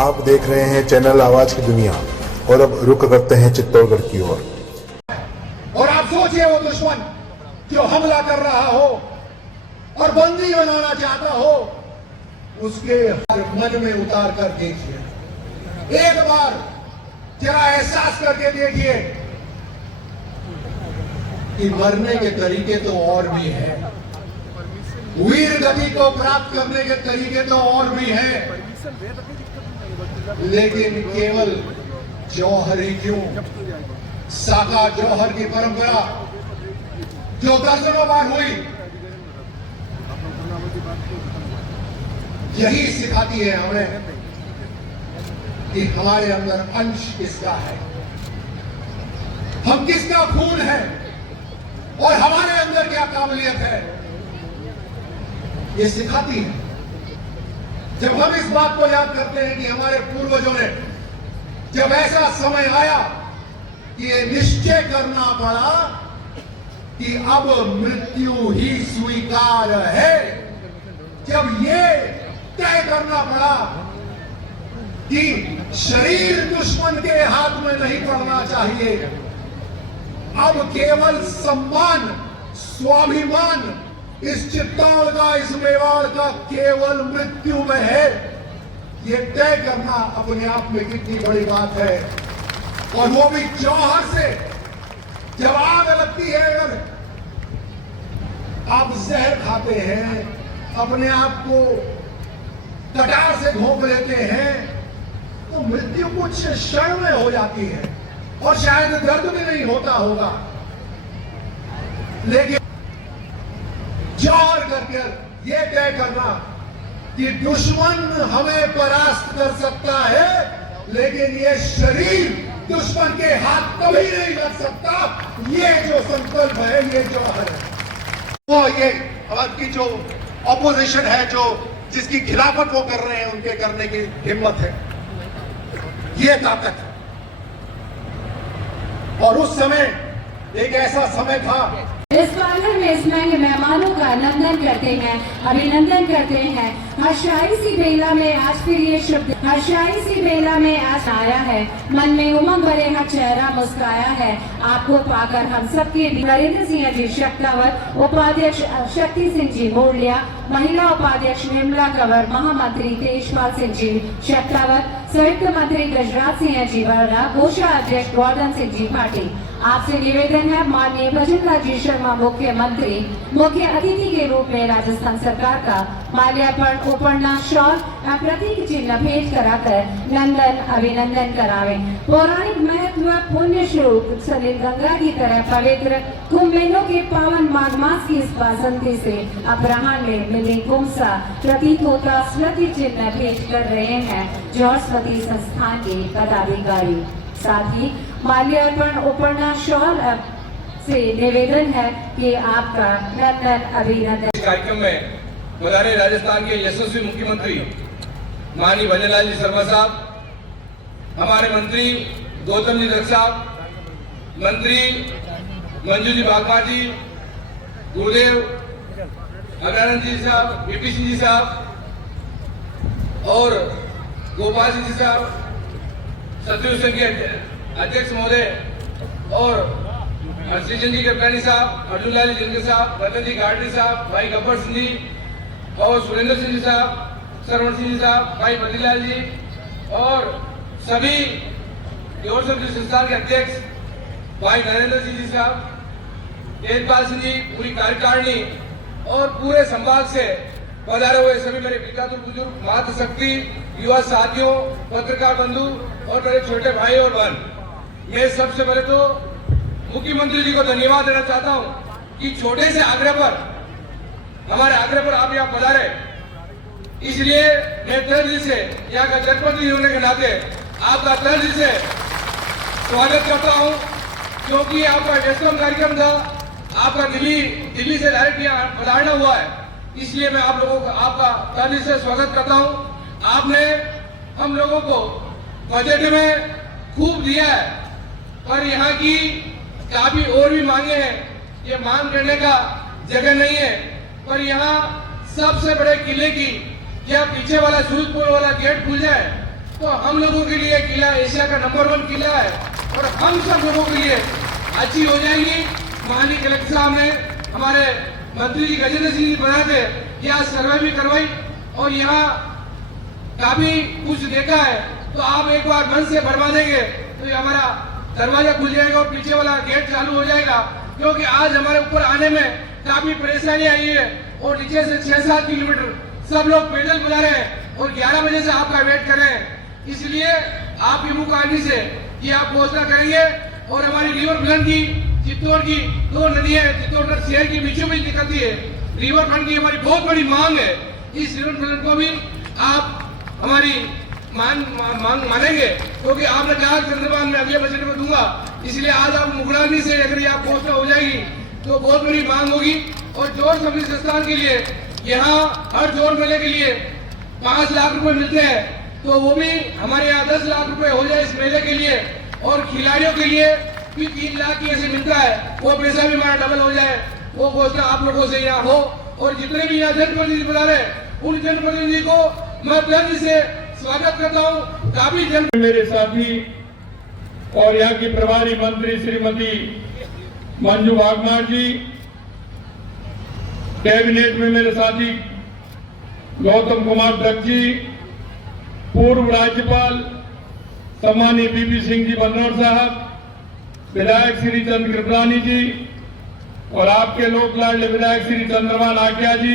आप देख रहे हैं चैनल आवाज की दुनिया और अब रुक करते हैं चित्तौड़गढ़ की ओर। और आप सोचिए वो दुश्मन जो हमला कर रहा हो और बंदी बनाना चाहता हो, उसके मन में उतार कर देखिए, एक बार जरा एहसास करके देखिए कि मरने के तरीके तो और भी है, वीर गति को प्राप्त करने के तरीके तो और भी हैं, लेकिन केवल जौहर ही क्यों, साका जौहर की परंपरा जो दर्जनों बार हुई, यही सिखाती है हमें कि हमारे अंदर अंश किसका है, हम किसका खून है और हमारे अंदर क्या काबिलियत है, ये सिखाती है। जब हम इस बात को याद करते हैं कि हमारे पूर्वजों ने जब ऐसा समय आया कि ये निश्चय करना पड़ा कि अब मृत्यु ही स्वीकार है, जब ये तय करना पड़ा कि शरीर दुश्मन के हाथ में नहीं पड़ना चाहिए, अब केवल सम्मान, स्वाभिमान इस चित्तौड़ का, इस मेवाड़ का केवल मृत्यु में है, ये तय करना अपने आप में कितनी बड़ी बात है। और वो भी जौहर से जब आग लगती है, अगर आप जहर खाते हैं, अपने आप को कटार से घोंप लेते हैं, तो मृत्यु कुछ क्षण में हो जाती है और शायद दर्द भी नहीं होता होगा, लेकिन जौहर करके ये तय करना कि दुश्मन हमें परास्त कर सकता है, लेकिन ये शरीर दुश्मन के हाथ कभी नहीं लग सकता, ये जो संकल्प है, ये जौहर है। वो ये आपकी जो ऑपोजिशन है, जो जिसकी खिलाफत वो कर रहे हैं, उनके करने की हिम्मत है, ये ताकत है। और उस समय एक ऐसा समय था, इस पार्लर में इस महंगे मेहमानों का नंदन करते हैं, अभिनंदन करते हैं। हर्षाई सी बेला में आज फिर ये शब्द, हर्षाई सी बेला में आज आया है, मन में उमंग भरे हर चेहरा मुस्काया है, आपको पाकर हम सबके नरेंद्र सिंह जी शक्तावत, उपाध्यक्ष शक्ति सिंह जी मोड़लिया, महिला उपाध्यक्ष निर्मला कंवर, महामंत्री तेजपाल सिंह जी शक्तावत, संयुक्त मंत्री गजराज सिंह जी वर्रा, कोषाध्यक्ष गोवर्धन सिंह जी पाटिल। आपसे निवेदन है, माननीय भजनलाल जी शर्मा मुख्यमंत्री मुख्य अतिथि के रूप में राजस्थान सरकार का माल्यार्पण, उपरना, शॉल और प्रतीक चिन्ह भेंट कराकर नंदन अभिनंदन करावे। पौराणिक महत्व, पुण्य स्वरूप सलिल गंगा की तरह पवित्र कुंभ मेलों के पावन माघ मास की इस बासंती से अपराह्न में मिले कुंभसा प्रतीत होता स्मृति चिन्ह भेंट कर रहे हैं जौहर स्मृति संस्थान के पदाधिकारी। साथ ही माल्यार्पण, उपरना, शॉल से निवेदन है कि आपका नंदन अभिनंदन। इस कार्यक्रम में मदानी राजस्थान के यशस्वी मुख्यमंत्री माननीय भजनलाल जी शर्मा साहब, हमारे मंत्री गौतम जी दत्त साहब, मंत्री मंजू जी बागमा जी, गुरुदेव अग्रानंद जी साहब, वीपी सिंह जी साहब और गोपाल सिंह जी साहब, सत्यु सिंह के अध्यक्ष महोदय और श्रीजन जी कृपलानी साहब, अर्जुन लाल जी जिनके साहब, रतन जी गार्डी साहब, भाई गब्बर सिंह जी और सुरेंद्र सिंह जी साहब, सरवण सिंह जी साहब, भाई बद्रीलाल जी और सभी जौहर स्मृति संस्थान के अध्यक्ष भाई नरेंद्र सिंह जी साहब, तेजपाल सिंह जी, पूरी कार्यकारिणी और पूरे संभाग से पधारे हुए सभी मेरे पितातुल बुजुर्ग, मातृशक्ति, युवा साथियों, पत्रकार बंधु और मेरे छोटे भाई और बहन, मैं सबसे पहले तो मुख्यमंत्री जी को धन्यवाद देना चाहता हूं कि छोटे से आग्रह पर, हमारे आग्रह पर आप यहाँ पधारे, इसलिए मैं तहे दिल से यहाँ का जनप्रतिनिधि होने के नाते आपका तहे दिल से स्वागत करता हूं, क्योंकि आपका व्यस्तम कार्यक्रम था, आपका दिल्ली से डायरेक्ट यहाँ पधारना हुआ है, इसलिए मैं आप लोगों का आपका तहे दिल से स्वागत करता हूं। आपने हम लोगों को बजट में खूब दिया है, पर यहाँ की काफी और भी मांगे हैं, ये मांग करने का जगह नहीं है, पर यहाँ सबसे बड़े किले की क्या पीछे वाला सूरजपुर वाला गेट खुल जाए तो हम लोगों के लिए किला एशिया का नंबर 1 किला है और हम सब लोगों के लिए अच्छी हो जाएगी। माननीय कलेक्टर साहब ने हमारे मंत्री जी गजेंद्र सिंह जी बना थे, यहाँ सर्वे भी करवाई और यहाँ काफी कुछ देखा है। तो आप एक बार मन से भरवा देंगे तो ये हमारा दरवाजा खुल जाएगा और पीछे वाला गेट चालू हो जाएगा, क्योंकि आज हमारे ऊपर आने में काफी परेशानी आई है और नीचे से 6-7 किलोमीटर सब लोग पैदल बुला रहे हैं और 11 बजे से आपका वेट कर रहे हैं। इसलिए आपकी मुख्य आर्मी से ये आप घोषणा करेंगे और हमारी रिवर फ्रंट की चित्तौड़ की 2 नदियां चित्तौड़गढ़ शहर की बीचों बीच निकलती है, रिवर फ्रंट की हमारी बहुत बड़ी मांग है। इस रिवर फ्रंट को भी आप हमारी मांग मानेंगे, क्योंकि आपने कहा चंद्रबान में अगले बजट में दूंगा, इसलिए आज आप मुखरानी से अगर आप घोषणा हो जाएगी तो बहुत बड़ी मांग होगी। और जोर समिति संस्थान के लिए यहाँ हर जोर मेले के लिए 5 लाख रुपए मिलते हैं, तो वो भी हमारे यहाँ 10 लाख रुपए हो जाए इस मेले के लिए। और खिलाड़ियों के लिए भी 3 लाख की ऐसे मिलता है, वो पैसा भी हमारा डबल हो जाए, वो घोषणा आप लोगों से यहाँ हो। और जितने भी यहाँ जनप्रतिनिधि बुला रहे उन जनप्रतिनिधि को मैं प्यार से स्वागत करता हूँ। काफी जन मेरे साथी और यहाँ की प्रभारी मंत्री श्रीमती मंजू वाघमार जी, कैबिनेट में मेरे साथी गौतम कुमार दत्त जी, पूर्व राज्यपाल सम्मानीय बीपी सिंह जी बन्नौर साहब, विधायक श्री चंद्र कृपलानी जी और आपके लोक लाडले विधायक श्री चंद्रमान आज्ञा जी,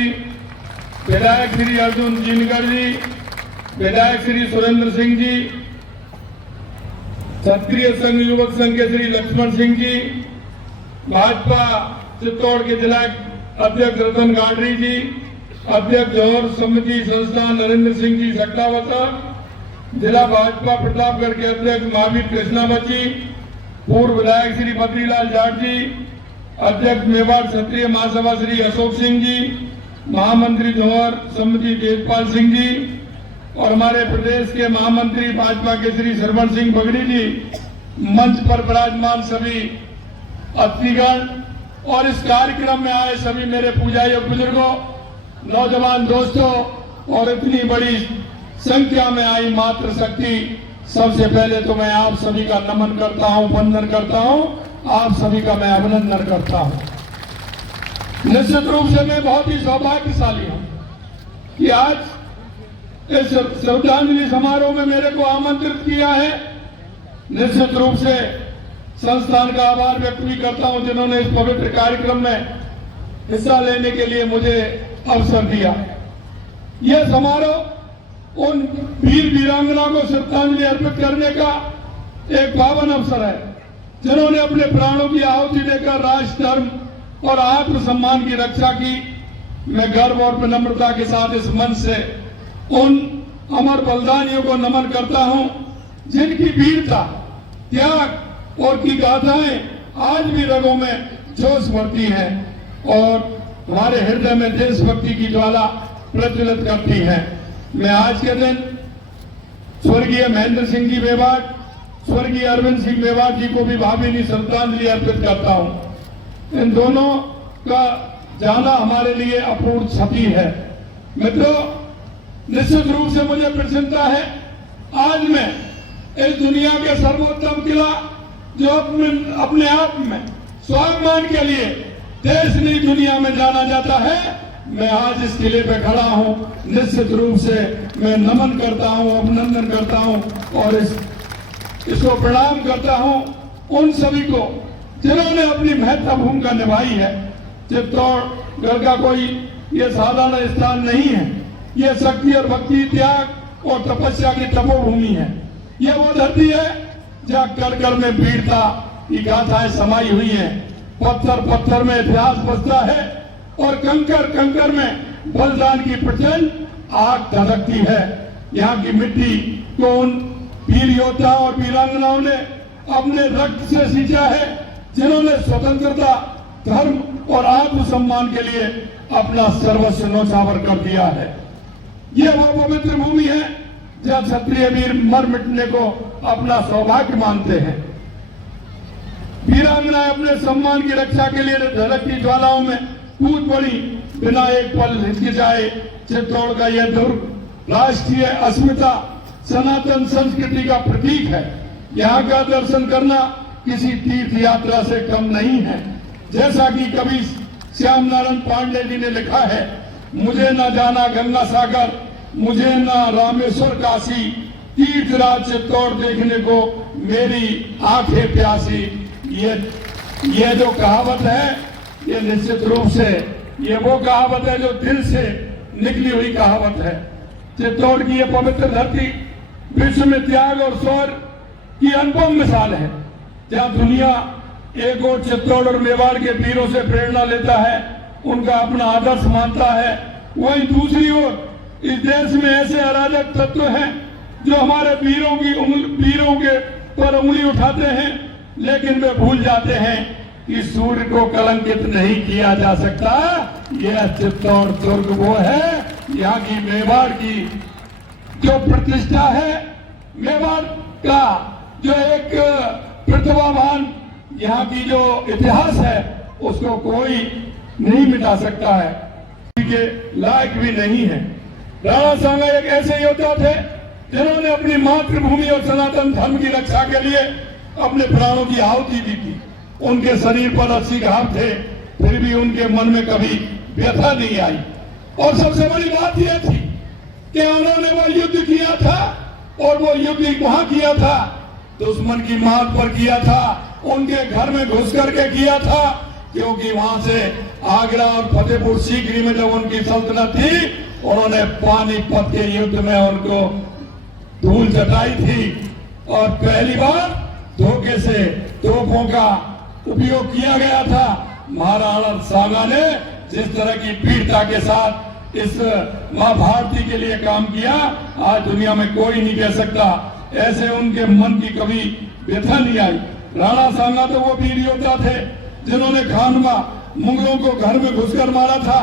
विधायक श्री अर्जुन जिनकर जी, विधायक श्री सुरेंद्र सिंह जी, क्षत्रिय संघ युवक संघ के श्री लक्ष्मण सिंह जी, भाजपा चित्तौड़ के जिला अध्यक्ष रतन गांधी जी, अध्यक्ष जौहर समिति संस्थान नरेंद्र सिंह जी सक्टावता, जिला भाजपा प्रतापगढ़ के अध्यक्ष महावीर कृष्णावत जी, पूर्व विधायक श्री बद्रीलाल जाट जी, अध्यक्ष मेवाड़ क्षत्रिय महासभा श्री अशोक सिंह जी, महामंत्री जौहर समिति तेजपाल सिंह जी और हमारे प्रदेश के महामंत्री भाजपा के श्री श्रवण सिंह बगड़ी जी, मंच पर विराजमान सभी अतिथिगण और इस कार्यक्रम में आए सभी मेरे पूजारी और बुजुर्गों, नौजवान दोस्तों और इतनी बड़ी संख्या में आई मातृशक्ति, सबसे पहले तो मैं आप सभी का नमन करता हूं, वंदन करता हूं, आप सभी का मैं अभिनंदन करता हूं। निश्चित रूप से मैं बहुत ही सौभाग्यशाली हूं कि आज इस श्रद्धांजलि समारोह में मेरे को आमंत्रित किया है। निश्चित रूप से संस्थान का आभार व्यक्त भी करता हूं जिन्होंने इस पवित्र कार्यक्रम में हिस्सा लेने के लिए मुझे अवसर दिया। यह समारोह उन वीर वीरांगना को श्रद्धांजलि अर्पित करने का एक पावन अवसर है जिन्होंने अपने प्राणों की आहुति देकर राष्ट्र धर्म और आत्मसम्मान की रक्षा की। मैं गर्व और विनम्रता के साथ इस मंच से उन अमर बलिदानियों को नमन करता हूं जिनकी वीरता, त्याग और की गाथाएं आज भी रगों में जोश भरती हैं और हमारे हृदय में देशभक्ति की ज्वाला प्रज्वलित करती है। मैं आज के दिन स्वर्गीय महेंद्र सिंह जी मेवाड़, स्वर्गीय अरविंद सिंह मेवाड़ जी को भी भावभीनी श्रद्धांजलि अर्पित करता हूं। इन दोनों का जाना हमारे लिए अपूर्ण क्षति है। मित्रों, निश्चित रूप से मुझे प्रसन्नता है आज मैं इस दुनिया के सर्वोत्तम किला जो अपने आप में स्वाभिमान के लिए देश नहीं दुनिया में जाना जाता है, मैं आज इस किले पे खड़ा हूं। निश्चित रूप से मैं नमन करता हूं, अभिनंदन करता हूं और इसको प्रणाम करता हूं उन सभी को जिन्होंने अपनी महत्वपूर्ण भूमिका निभाई है। चित्तौड़गढ़ का कोई ये साधारण स्थान नहीं है, यह शक्ति और भक्ति, त्याग और तपस्या की तपोभूमि है। यह वो धरती है जहाँ कर में वीरता की गाथाएं समाई हुई हैं। पत्थर पत्थर में इतिहास बसता है और कंकर कंकर में बलिदान की प्रचंड आग धधकती है। यहाँ की मिट्टी को उन वीर योद्धा और वीरांगनाओं ने अपने रक्त से सींचा है जिन्होंने स्वतंत्रता, धर्म और आत्मसम्मान के लिए अपना सर्वस्व न्यौछावर कर दिया है। यह वो पवित्र भूमि है जहाँ क्षत्रिय वीर मर मिटने को अपना सौभाग्य मानते हैं। वीरांगनाएं अपने सम्मान की रक्षा के लिए धधकती ज्वालाओं में कूद पड़ी, बिना एक पल हिचकिचाए। चित्तौड़ का यह दुर्ग राष्ट्रीय अस्मिता, सनातन संस्कृति का प्रतीक है। यहाँ का दर्शन करना किसी तीर्थ यात्रा से कम नहीं है। जैसा कि कवि श्याम नारायण पांडे जी ने लिखा है, मुझे न जाना गंगा सागर, मुझे न रामेश्वर काशी, तीर्थराज चित्तौड़ देखने को मेरी आंखें प्यासी। ये जो कहावत है, ये निश्चित रूप से ये वो कहावत है जो दिल से निकली हुई कहावत है। चित्तौड़ की ये पवित्र धरती विश्व में त्याग और शौर्य की अनुपम मिसाल है। जहाँ दुनिया एक और चित्तौड़ और मेवाड़ के वीरों से प्रेरणा लेता है, उनका अपना आदर्श मानता है, वहीं दूसरी ओर इस देश में ऐसे अराजक तत्व हैं जो हमारे वीरों के पर उंगली उठाते हैं, लेकिन वे भूल जाते हैं कि सूर्य को कलंकित नहीं किया जा सकता। यह चित्तौड़ दुर्ग वो है, यहाँ की मेवाड़ की जो प्रतिष्ठा है, मेवाड़ का जो एक प्रतिभावान यहाँ की जो इतिहास है, उसको कोई नहीं मिटा सकता है, के लायक भी नहीं है। राणा सांगा एक ऐसे योद्धा थे जिन्होंने अपनी मातृभूमि और सनातन धर्म की रक्षा के लिए अपने प्राणों की आहुति दी थी। उनके शरीर पर 80 घाव थे, फिर भी उनके मन में कभी व्यथा नहीं आई। और सबसे बड़ी बात यह थी कि उन्होंने वो युद्ध किया था, और वो युद्ध वहां किया था, दुश्मन की मार्ग पर किया था, उनके घर में घुस करके किया था, क्योंकि वहां से आगरा और फतेहपुर सीकरी में जब उनकी सल्तनत थी, उन्होंने पानीपत के युद्ध में उनको धूल चटाई थी। और पहली बार धोखे से तोपों का उपयोग किया गया था। महाराणा सांगा ने जिस तरह की वीरता के साथ इस मां भारती के लिए काम किया, आज दुनिया में कोई नहीं कह सकता। ऐसे उनके मन की कभी व्यथा नहीं आई। राणा सांगा तो वो वीर योद्धा थे जिन्होंने खानवा मुगलों को घर में घुसकर मारा था।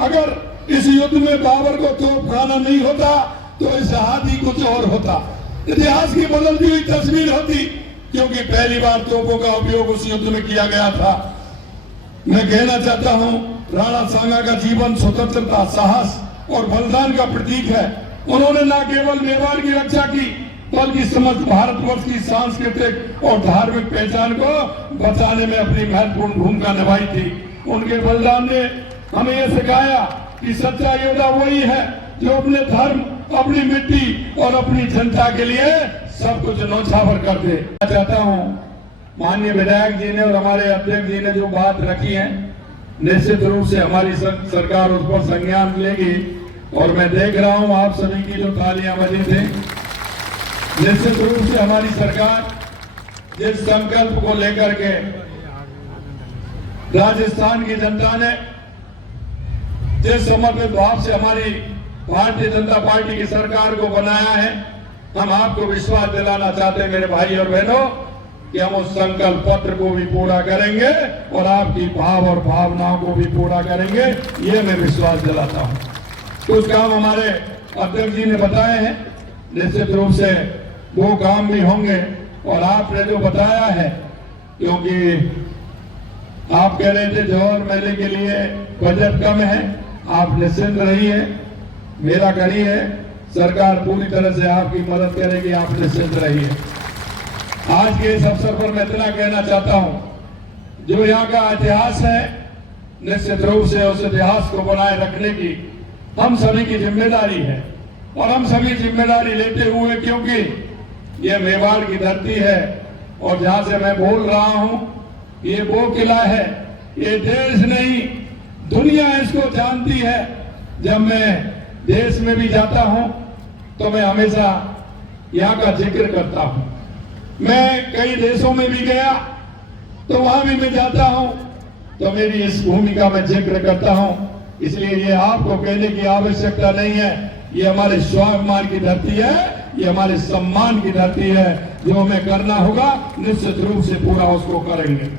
अगर इस युद्ध में बाबर को तोप खाना नहीं होता तो इस हाथी कुछ और होता, इतिहास की बदलती हुई तस्वीर होती, क्योंकि पहली बार तोपों का उपयोग उस युद्ध में किया गया था। मैं कहना चाहता हूं, राणा सांगा का जीवन स्वतंत्रता, साहस और बलिदान का प्रतीक है। उन्होंने न केवल मेवाड़ की रक्षा की, बल्कि समस्त भारतवर्ष की सांस्कृतिक और धार्मिक पहचान को बचाने में अपनी महत्वपूर्ण भूमिका निभाई थी। उनके बलिदान ने हमें यह सिखाया कि सच्चा योद्धा वही है जो अपने धर्म, अपनी मिट्टी और अपनी जनता के लिए सब कुछ न्यौछावर कर दे। मैं चाहता हूँ माननीय विधायक जी ने और हमारे अध्यक्ष जी ने जो बात रखी है, निश्चित रूप से हमारी सरकार उस पर संज्ञान लेगी। और मैं देख रहा हूँ आप सभी की जो तालियां बजी थे, निश्चित रूप से हमारी सरकार जिस संकल्प को लेकर के राजस्थान की जनता ने जिस समर्पित भाव से हमारी भारतीय जनता पार्टी की सरकार को बनाया है, हम आपको विश्वास दिलाना चाहते हैं मेरे भाई और बहनों कि हम उस संकल्प पत्र को भी पूरा करेंगे और आपकी भाव और भावनाओं को भी पूरा करेंगे, ये मैं विश्वास दिलाता हूं। कुछ काम हमारे अध्यक्ष जी ने बताए हैं, निश्चित रूप से वो काम भी होंगे। और आपने जो बताया है, क्योंकि आप कह रहे थे जौहर मेले के लिए बजट कम है, आप निश्चिंत रहिए, मेरा कड़ी है, सरकार पूरी तरह से आपकी मदद करेगी, आप निश्चिंत रहिए। आज के इस अवसर पर मैं इतना कहना चाहता हूं, जो यहाँ का इतिहास है, निश्चित रूप से उस इतिहास को बनाए रखने की हम सभी की जिम्मेदारी है। और हम सभी जिम्मेदारी लेते हुए, क्योंकि ये मेवाड़ की धरती है और जहां से मैं बोल रहा हूं, ये वो किला है, ये देश नहीं दुनिया इसको जानती है। जब मैं देश में भी जाता हूं तो मैं हमेशा यहाँ का जिक्र करता हूं। मैं कई देशों में भी गया तो वहां भी मैं जाता हूं तो मेरी इस भूमि का मैं जिक्र करता हूं। इसलिए ये आपको कहने की आवश्यकता नहीं है, ये हमारे स्वाभिमान की धरती है, ये हमारे सम्मान की धरती है। जो हमें करना होगा निश्चित रूप से पूरा उसको करेंगे।